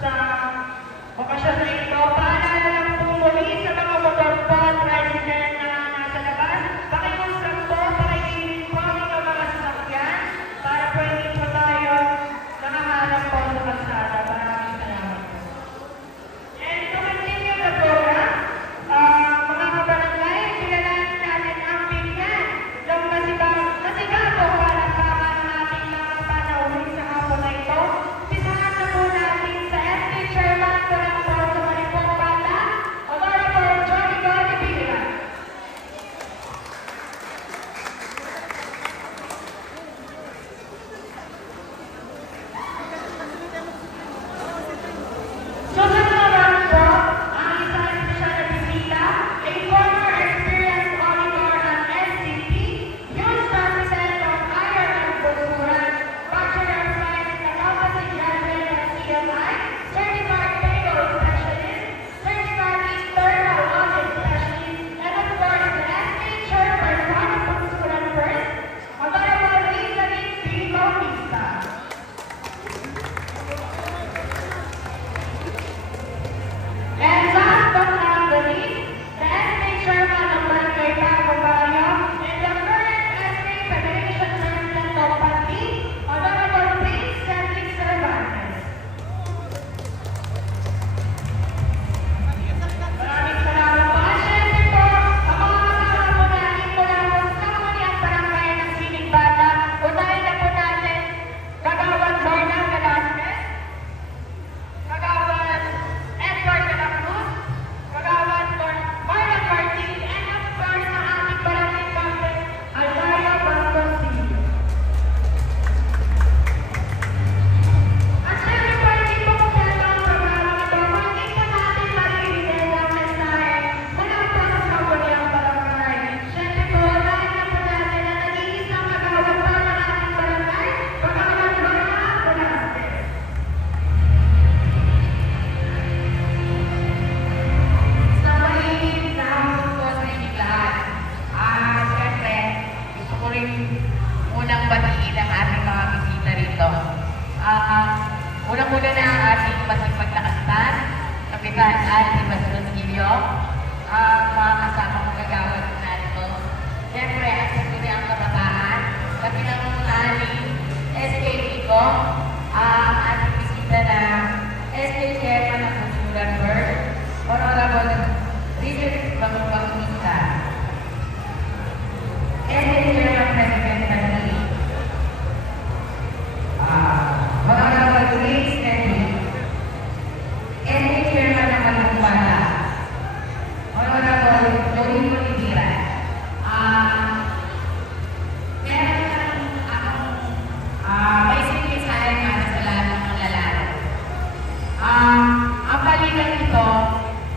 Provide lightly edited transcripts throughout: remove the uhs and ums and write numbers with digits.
sa okasyon na ito. Paalala lang po muli sa mga motorpot resident na nasa labas. Pakiusap po, pakikinig po ang inyong mga sasakyan para po hindi po tayo nakaharap po sa kalsada. Maraming salamat po. And to continue the program, mga kabarangay, kilalanin natin ang bigyan ng masigaw po palakpakan ng ating mga panauhin sa hapon na ito. Pisahan na po natin sa FD Chairman ko lang po sa Malipong Bata, Honorable Johnny Godibira. Susunod naman po ang isang espesyal na bisita, a former experienced auditor at SCP, Youth President of Ireland Busuran, Bachelor of Science in Accountancy graduate at CMI, Certified Payroll Specialist, Certified Internal Audit Specialist, and of course, the SK Chairperson of Busuran First, Honorable Rizalyn B. Bautista. And last but not the least, the SK Chairman of Barangay Tacobayo and the current SK Federation President of Pati, Honorable Prince Cedric Cervantes. Maraming salamat po. At syempre po, ang mga kasama po natin mula po sa Kamuniang Barangay ng Siling Bata, unahin na po natin Kagawad Lorna Velasquez, Kagawad Edward de la Cruz, Kagawad Marlon Martin, and of course, ang ating barangay captain, Alvaro Vasconcello. At syempre po, hindi po kompleto ang programa ito kung hindi po natin maririnig ang mensahe mula po sa Kamuniang Barangay. Syempre po, unahin na po natin ang nag-iisang kagawad po ng ating barangay, Kagawad Lorna Velasquez. Sa mainit na hapon po sa inyong lahat. Siyempre, gusto ko rin unang batiin ang ating mga bisita rito. Unang-una na ang ating masipag na kapitan, Kapitan Aldi Vasconcello, mga kasama kong gagawad narito. Siyempre, ang Sekretary ang Kabataan, kabilang ni SK Vico, ang ating bisita na SK Chairman ng Busuran First, Honorable Richard Bautista, SK Chairman President Pati, Honorable Prince Cedric, SK Chairman ng Malipong Bata, Honorable Johnny Godibira. Meron akong may simple sayang para sa lahat ng mga lalaki. Ang palitan nito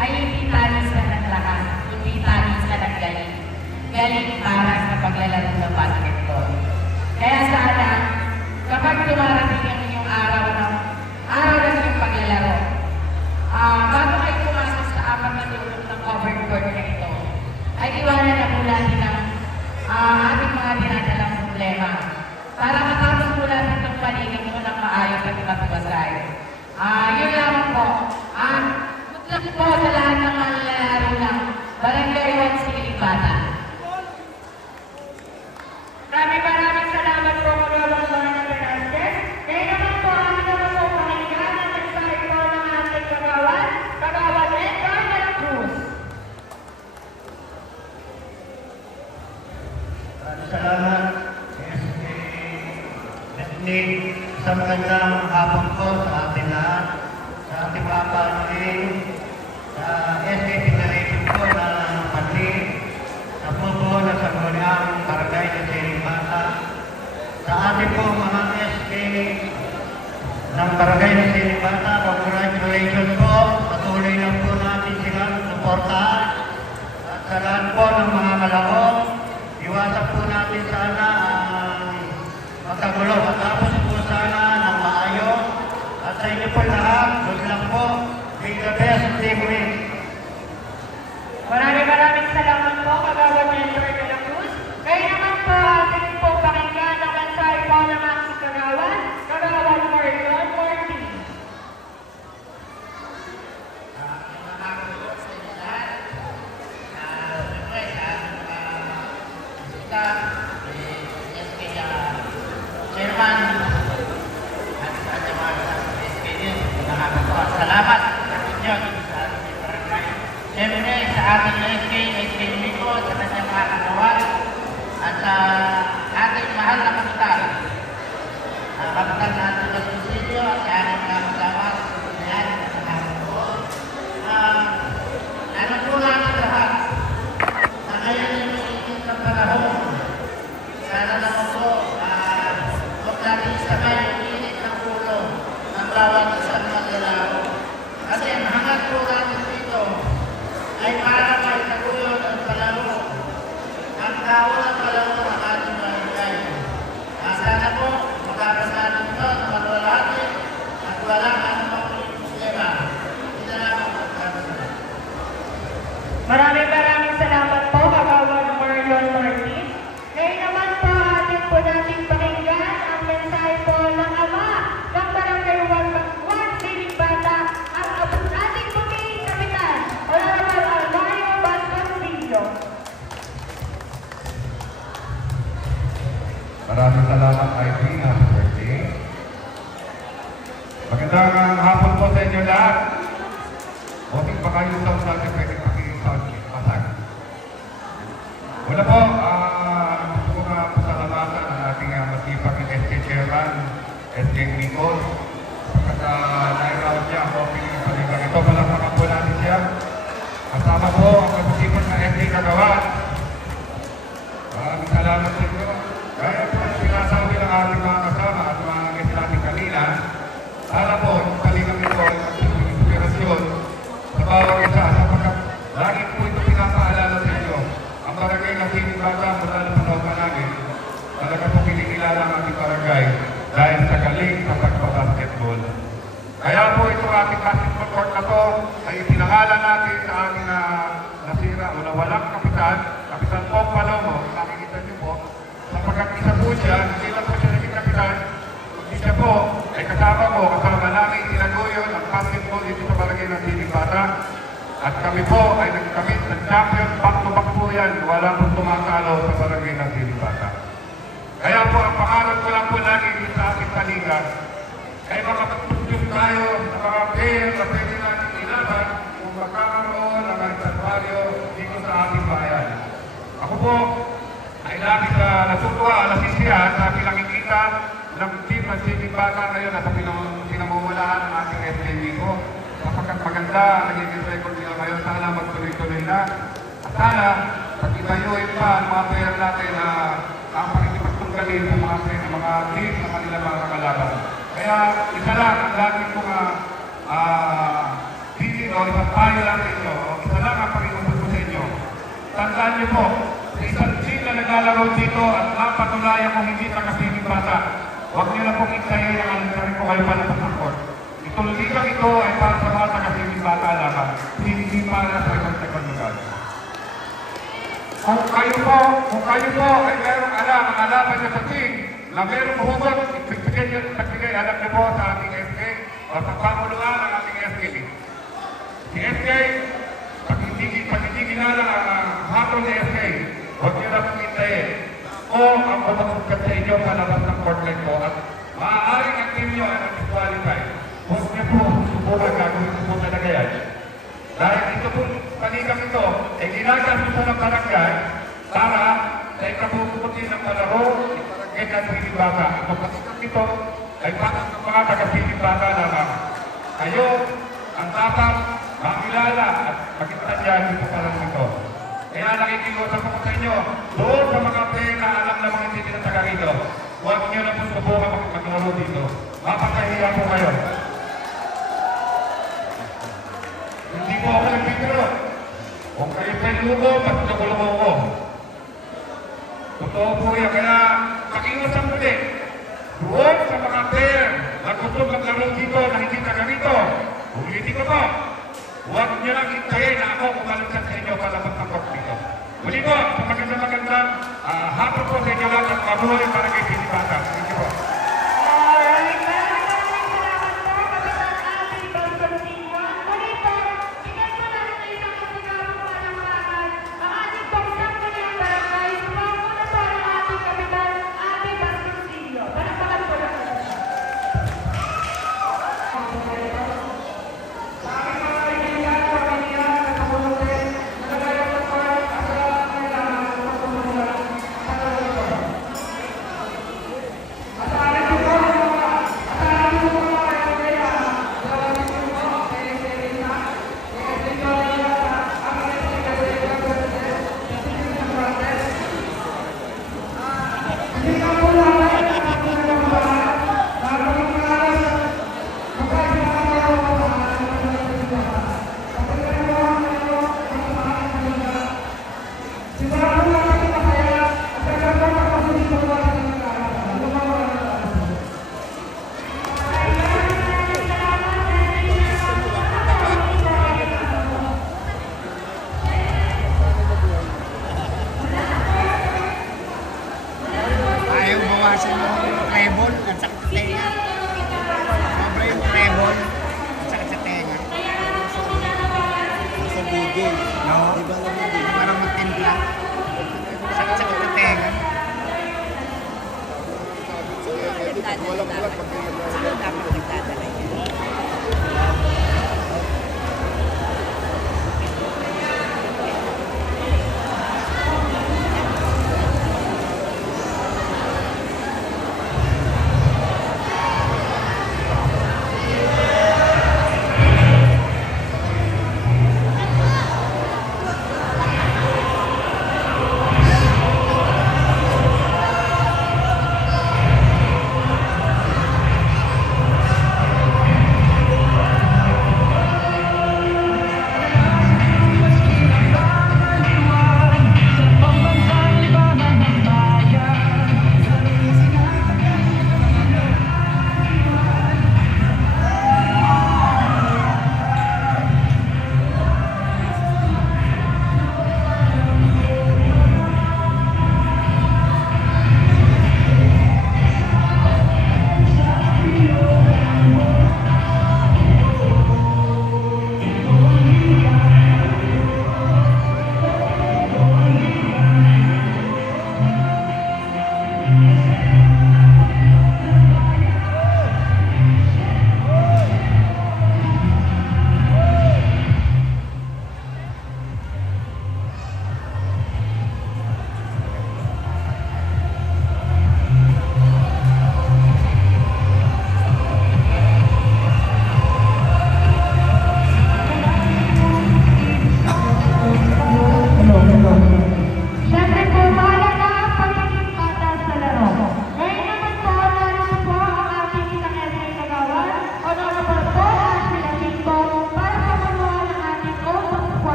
ay hindi talis na naglakas, kundi talis na naggaling. Galing para sa paglalaro ng basketball. Kaya sana, kapag dumarating ang inyong araw ng inyong paglalaro, bago kayo pumasok sa apat na tulog ng covered court na ito, ay iwanan na po natin ang ating mga dinadalang problema para matapos po natin itong paligid mo ng maayos at matiwasay. Yun lamang po. Good luck po sa lahat ng mga lalaro ng Barangay 1 Siling Bata. Maraming salamat po, Honorable Lorna Velasquez. Kaya naman po, amin naman po pakinggan ang mensahe po ng ating kagawad, Kagawad Edward de la Cruz. Salamat, SK Ethnic. Isang magandang hapon po sa ating lahat, sa ating mga panahin, sa SK Federation po ng Pati, sa po na sa Kamuniang Barangay ng Siling Bata, sa ating po mga SK ng Barangay ng Siling Bata, congratulations po, patuloy lang po natin silang suportahan, at sa lahat po ng mga malakot, iwasan po natin sana ang magkagulo. Matapos po sana ng maayos. At sa inyo po lahat, good luck po. May the best team win. Maraming salamat po, Kagawad Edward de la Cruz. Kaya naman po, atin po pakinggan ang mensahe po ng ating kagawad, Kagawad Marlon Martin. ating SK Nico sa kanyang mga kanawan at sa ating mahal na kapital. Kapital na ating Susilio at sa ating mga kasama sa Susilyan at sa ating po. Ano po natin lahat na ngayon yung iisip ng panahon. Sana naman po huwag natin sabay yung init ng ulo ng bawat isang maglalaho. Kasi ang hangat po natin dito ay para may taguyod ang palaro. Ang tao ng palaro ng ating barangay. Sana po magkakasalan ito na magwalati at wala anumang problema. Hindi na lang magkakasalan. Maraming salamat po, Kagawad Marlon Martin. Ngayon naman po, atin po natin pakinggan ang mensahe po ng Ama ng Barangay 1 Siling Bata, ang ating puting kapitan, Honorable Almario Basconsillo. Maraming salamat, IT. Happy birthday. Magandang hapon po sa inyo lahat. Okay ba kayo sa natin pwede pakisound pasag? Una po, gusto ko nga pasalamatan ang ating masipag SK Chairman, SK Nico. Pagkat nairaw niya ang opening ng paligang ito, palakpakan po natin siya. Kasama po ang masipag na SK Kagawan. Maraming salamat sa inyo. Kaya po, sinasabi ng ating mga kasama at mga guest natin kanina, sana po, yung paligang ito ay inspirasyon sa bawat isa, sapagkat lagi po ito pinapaalala sa inyo. Ang barangay na Siling Bata mula na panahon pa namin, talaga po kinikilala ang ating barangay dahil sa galing sa pagbabasketball. Kaya po itong ating basketball court na to ay itinangalan natin sa aming nasira o nawalang kapitan, Kapitan Pong Palomo, nakikita niyo po, sapagkat isa po siya, hindi lang po siya naging kapitan, hindi siya po ay kasama ko, kasama namin tinaguyon ang basketball dito sa barangay ng Siling Bata. At kami po ay nagkamit ng champion, back-to-back po yan, wala pong tumatalo sa barangay ng Siling Bata. Kaya po, ang pangarap ko lang po lagi dito sa ating paligan ay makapag-produce tayo sa mga player na pwede natin ilaban kung magkakaroon ng santuaryo dito sa ating bayan. Ako po ay lagi sa natutuwa, nasisiyahan sa pinakikita ng team ng Siling Bata ngayon at sa pinamumulaan ng ating SKB ko. Sapagkat maganda ang nagiging record nila ngayon, sana magtuloy-tuloy na. At sana, pag-ibayuin pa ang mga player natin na ang pakikipagtunggalin sa mga team na kanilang mga kalaban. Kaya isa lang ang lagi kong feeling o isang payo lang sa inyo, isa lang ang pakikipagtunggal ko sa inyo. Tandaan niyo po, sa isang team na naglalaro dito at napatunayan kung hindi Siling Bata, huwag niyo na pong iksayin ang aling ko kayo palabas ng court. Itong ligang ito ay para sa mga Siling Bata lamang, hindi para sa ibang lugar. Kung kayo po ay mayroong alam, ang alaman niya sa team, na mayroong hugot, nagbigay alam niyo po sa ating SK o sa pamuluan ng ating SK. Si SK, pag hindi ginala ang hatol ni SK, huwag niyo na pong hintayin. O ang pumagsugat sa inyo palabas ng court line po at maaaring ang team niyo ay mag-disqualify. Huwag niyo po subukan, gagawin ko po talaga yan. Dahil ito po, panigang ito, ay ginagastusan ng barangay para sa ikabubuti ng palaro, iparangay ng Siling Bata. Ang panigang ito ay para sa mga Siling Bata lamang. Kayo, ang dapat makilala at makitandyan dito pa lang ito. Kaya nakikiusap ako sa inyo, doon sa mga player na alam na mga hindi na taga rito, huwag niyo na po subukan maglaro dito. Mapakahiya po kayo. Hindi po ako nagbibiro. Kung kayo pa'y lugo, mas nakulong ako. Totoo po yan. Kaya nakiusap ko din. Doon sa mga player na gusto maglaro dito na hindi taga rito, ulitin ko po. Huwag niyo lang hintayin na ako kumalusan sa inyo palabas ng court dito. Muli po, sa magandang hapon po sa inyo lang at mabuhay para kay Siling Bata. Thank you po. Maraming salamat po, Kapitan Alvin Basconsillo. Muli po, bigyan po natin sa isang kasigurong palakpakan ang ating pagsasangyang barangay. Sumama po ang ating Kapitan Alvin Basconsillo. Palakpakan po natin. Sa aking mga kaibigan, pamilya, at kapulutin,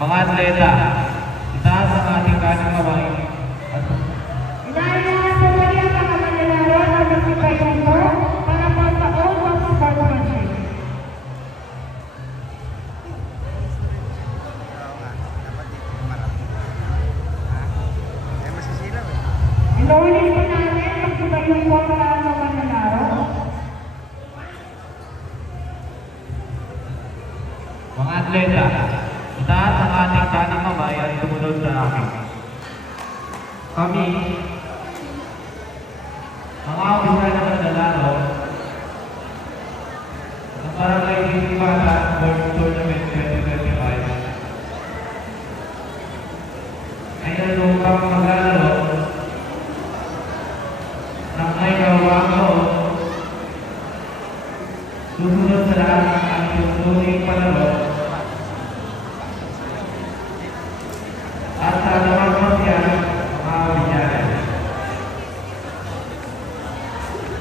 Mga atleta, itaas ang ating kaning kamay at Inaasahan po muli ang mga manlalaro na magsipay nito para po sa all of sportsmanship. Inuulit po natin magsipay nito para sa manlalaro. mga atleta, itaas ang ating kanang kamay at tumunod sa akin. Kami, mga opisyal na manlalaro ng Barangay Disipada Sports Tournament 2025 ay nalupang maglalaro ng may kawako susunod sa lahat ng ating tunay palaro at sa dalawang masyan mga opisyal.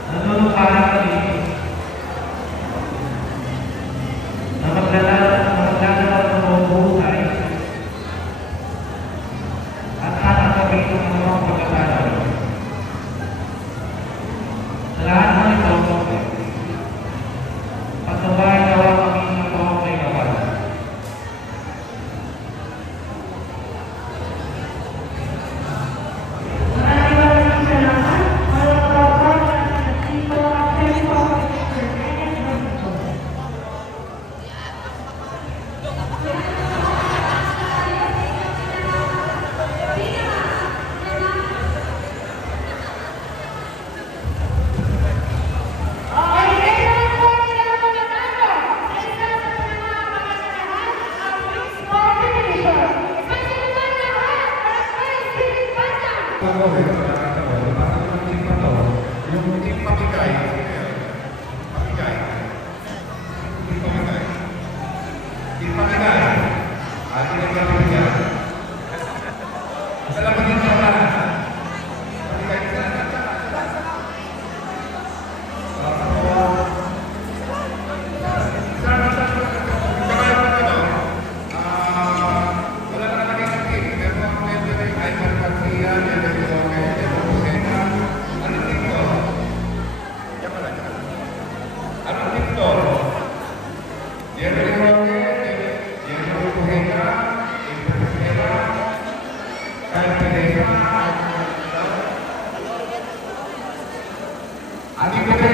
Nanunungkahan kami na maglalaro ng mabuhay at tatanggapin ng mga pagkatalo. Sa lahat ng ito, patnubayan daw ang aming mga may kapal. Maraming salamat. Mga kapatid at sino ang tempo at okay, ngayon po nila mananalo sa isa sa pinakamagandang ang Mixed Sport Division. Pagsimulan lahat para sa Spirit Banda. Yung team pamigay, atin ang pamigay. Salamat din sa lahat. Pamigay ka na. Wala na naging team. Pero ang medyo ay Ivan Garcia, Jerry Roque, Jerry Busena. Ano team to? Ano team to? Jerry Roque, Jerry Busena, Jerry Busena, Kyle Pereira, Adi Pereira.